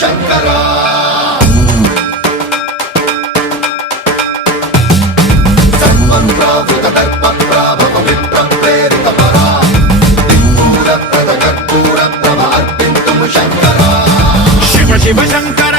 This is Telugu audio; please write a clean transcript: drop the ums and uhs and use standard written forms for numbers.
శంకరా సర్వప్రావృత దర్ప ప్రాభవ విప్ర ప్రేరిత పరా దిక్పూర ప్రద కర్పూర ప్రభ అర్పింతుము శంకరా శివ శివ శంకర